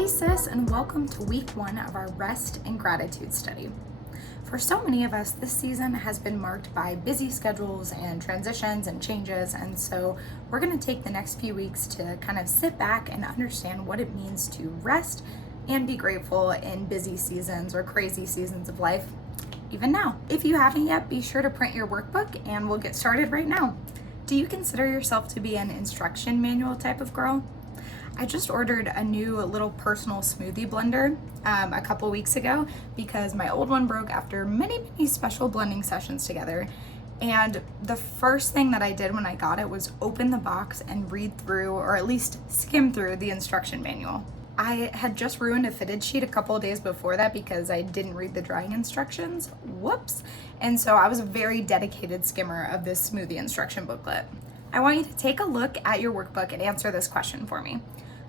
Hey sis, and welcome to week 1 of our rest and gratitude study. For so many of us, this season has been marked by busy schedules and transitions and changes, and so we're going to take the next few weeks to kind of sit back and understand what it means to rest and be grateful in busy seasons or crazy seasons of life, even now. If you haven't yet, be sure to print your workbook and we'll get started right now. Do you consider yourself to be an instruction manual type of girl? I just ordered a new little personal smoothie blender a couple weeks ago because my old one broke after many special blending sessions together. And the first thing that I did when I got it was open the box and read through, or at least skim through, the instruction manual. I had just ruined a fitted sheet a couple of days before that because I didn't read the drying instructions. Whoops. And so I was a very dedicated skimmer of this smoothie instruction booklet. I want you to take a look at your workbook and answer this question for me.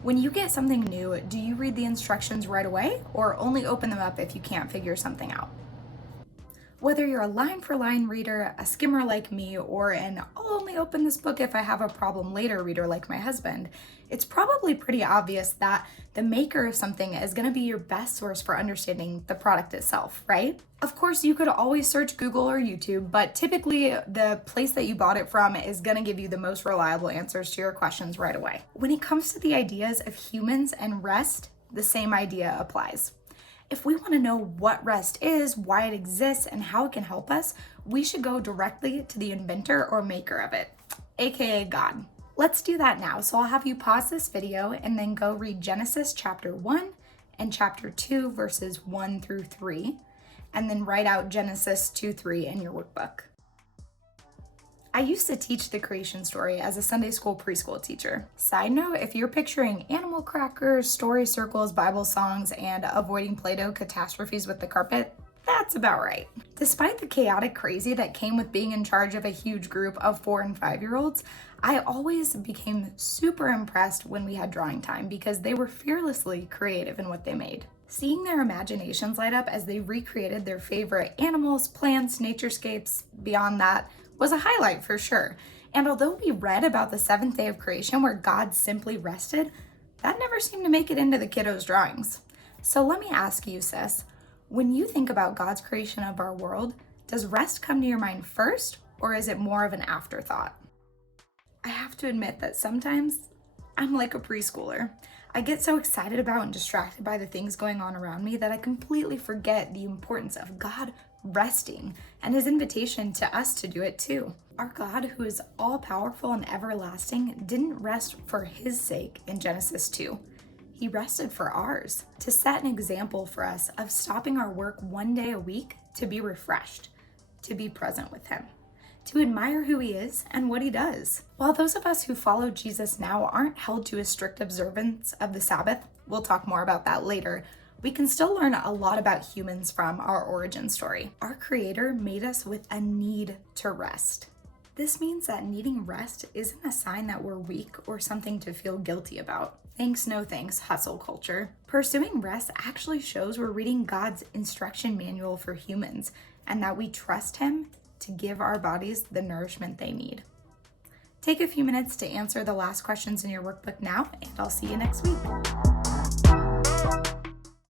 When you get something new, do you read the instructions right away or only open them up if you can't figure something out? Whether you're a line-for-line reader, a skimmer like me, or an I'll only open this book if I have a problem later reader like my husband, it's probably pretty obvious that the maker of something is going to be your best source for understanding the product itself, right? Of course, you could always search Google or YouTube, but typically the place that you bought it from is going to give you the most reliable answers to your questions right away. When it comes to the ideas of humans and rest, the same idea applies. If we want to know what rest is, why it exists, and how it can help us, we should go directly to the inventor or maker of it, aka God. Let's do that now. So I'll have you pause this video and then go read Genesis chapter 1 and chapter 2 verses 1 through 3, and then write out Genesis 2:3 in your workbook. I used to teach the creation story as a Sunday school preschool teacher. Side note, if you're picturing animal crackers, story circles, Bible songs, and avoiding Play-Doh catastrophes with the carpet, that's about right. Despite the chaotic crazy that came with being in charge of a huge group of 4 and 5-year-olds, I always became super impressed when we had drawing time because they were fearlessly creative in what they made. Seeing their imaginations light up as they recreated their favorite animals, plants, naturescapes, beyond that, was a highlight for sure. And although we read about the 7th day of creation where God simply rested, that never seemed to make it into the kiddos' drawings. So let me ask you, sis, when you think about God's creation of our world, does rest come to your mind first, or is it more of an afterthought? I have to admit that sometimes I'm like a preschooler. I get so excited about and distracted by the things going on around me that I completely forget the importance of God resting and his invitation to us to do it too. Our God, who is all powerful and everlasting, didn't rest for his sake in Genesis 2. He rested for ours, to set an example for us of stopping our work one day a week to be refreshed, to be present with him, to admire who he is and what he does. While those of us who follow Jesus now aren't held to a strict observance of the Sabbath, we'll talk more about that later, we can still learn a lot about humans from our origin story. Our Creator made us with a need to rest. This means that needing rest isn't a sign that we're weak or something to feel guilty about. Thanks, no thanks, hustle culture. Pursuing rest actually shows we're reading God's instruction manual for humans and that we trust him to give our bodies the nourishment they need. Take a few minutes to answer the last questions in your workbook now, and I'll see you next week.